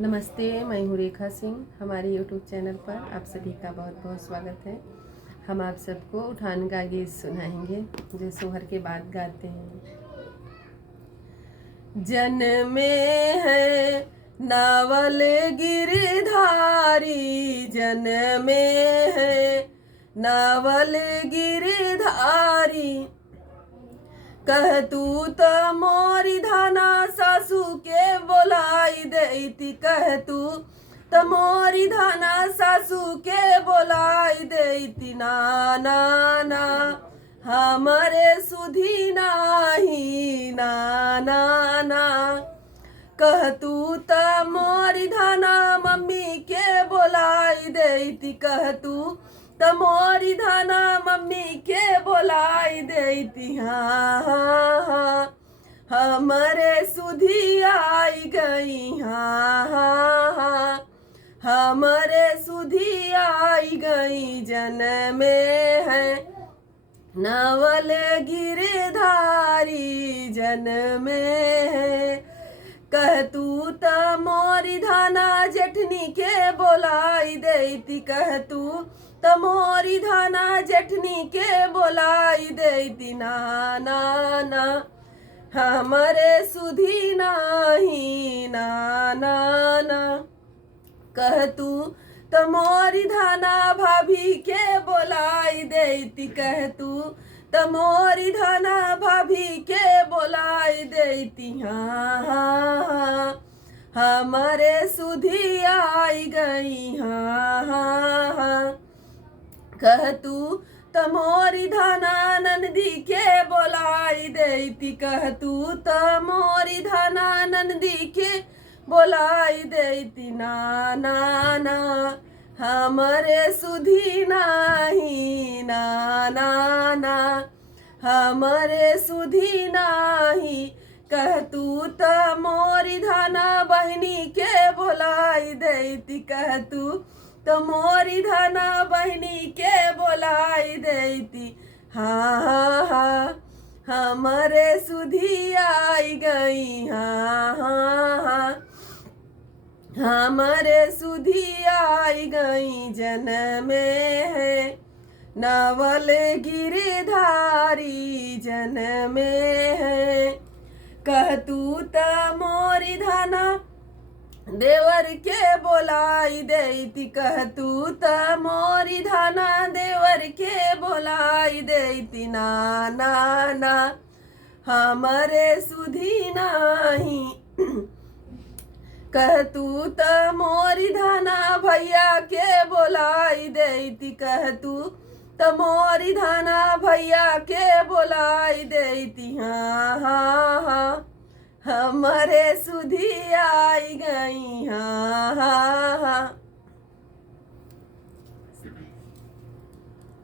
नमस्ते, मैं हूँ रेखा सिंह। हमारे यूट्यूब चैनल पर आप सभी का बहुत बहुत स्वागत है। हम आप सबको उठान का गीत सुनाएंगे जो सोहर के बाद गाते हैं। जन में है नावल गिरधारी, जन में है नावल गिरधारी। कह तू तो मोरी धाना सासू के बोलाई देती, कह तू तो मोरी धाना सासू के बोलाई देती। ना ना ना हमारे सुधी नाही, ना ना ना कह तू तो मोरी धाना मम्मी के बोलाई देती, कह तू तो मोरी धाना मम्मी के बोलाई देती। हाँ हाँ हाँ हमारे सुधी आई गई, हाँ हाँ हाँ हमारे सुधी आई गई। जन में है नावल गिरधारी, जन में है। कह तू त मोरी धाना जेठनी के बोलाई देती, कह तू त मोरी धाना जेठनी के बोलाई देती। ना ना ना हमारे सुधी नाही, ना ना ना कह तू त मोरी धाना भाभी के बोलाई देती, कह तू त मोरी धाना भाभी के बोलाई देती। हाँ हाँ हाँ हमारे सुधी आई गई, हाँ हाँ हाँ कह तू त मोरी धाना नंदी के बोलाई देती, कह तू त मोरी धाना नंदी के बोलाई देती। ना ना ना हमारे सुधी नाही, ना ना ना हमारे सुधी नाही। कह तू त मोरी धाना बहनी के बोलाई देती, कह तू तो मोरी धाना बहनी के बोलाई देती। हाँ हाँ हाँ हमारे सुधी आई गई, हाँ हाँ हाँ हमारे सुधी आई गई। जन में है नावल गिरधारी, जन में है। कह तू त मोरी धाना देवर के बोलाई देती, कह तू त मोरी धाना देवर के बोलाई देती। ना ना ना हमारे सुधी नाही कह तू त मोरी धाना भैया के बोलाई देती, कह तू त मोरी धाना भैया के बोलाई देती। हाँ हाँ हाँ हमारे सुधी आई गई, हाँ हाँ